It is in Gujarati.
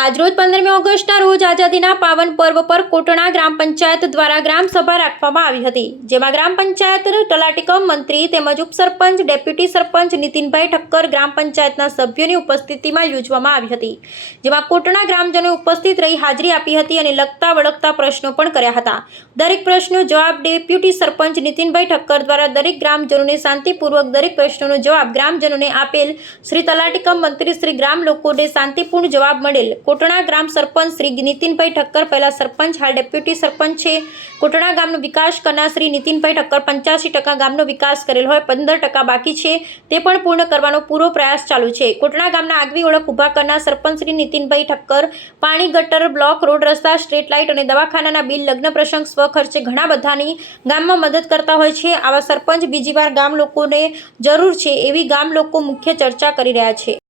આજરોજ પંદરમી ઓગસ્ટના રોજ આઝાદીના પાવન પર્વ પર કોટણા ગ્રામ પંચાયત દ્વારા ગ્રામ સભા રાખવામાં આવી હતી, જેમાં ગ્રામ પંચાયત તલાટીકમ મંત્રી તેમજ ઉપસરપંચ, ડેપ્યુટી સરપંચ નીતિનભાઈ ઠક્કર ગ્રામ પંચાયતના સભ્યોની ઉપસ્થિતિમાં યોજવામાં આવી હતી, જેમાં કોટણા ગ્રામજનોએ ઉપસ્થિત રહી હાજરી આપી હતી અને લગતા વળગતા પ્રશ્નો પણ કર્યા હતા. દરેક પ્રશ્નો જવાબ ડેપ્યુટી સરપંચ નીતિનભાઈ ઠક્કર દ્વારા દરેક ગ્રામજનોને શાંતિપૂર્વક દરેક પ્રશ્નોનો જવાબ ગ્રામજનોને આપેલ શ્રી તલાટીકમ મંત્રી શ્રી ગ્રામ લોકોને શાંતિપૂર્ણ જવાબ મળેલ કોટણા ગ્રામ સરપંચ શ્રી નીતિનભાઈ ઠક્કર, પહેલા સરપંચ, હાલ ડેપ્યુટી સરપંચ છે. કોટણા ગામનો વિકાસ કરનાર શ્રી નીતિનભાઈ ઠક્કર પંચ્યાસી ટકા ગામનો વિકાસ કરેલ હોય, પંદર ટકા બાકી છે. તે પણ પૂર્ણ કરવાનો પૂરો પ્રયાસ ચાલુ છે. કોટણા ગામના આગવી ઓળખ ઊભા કરનાર સરપંચ શ્રી નીતિનભાઈ ઠક્કર, પાણી ગટર, બ્લોક, રોડ રસ્તા, સ્ટ્રીટ લાઇટ અને દવાખાનાના બિલ, લગ્ન પ્રસંગ, સ્વખર્ચે ઘણા બધાની ગામમાં મદદ કરતા હોય છે. આવા સરપંચ બીજી વાર ગામ લોકોને જરૂર છે એવી ગામ લોકો મુખ્ય ચર્ચા કરી રહ્યા છે.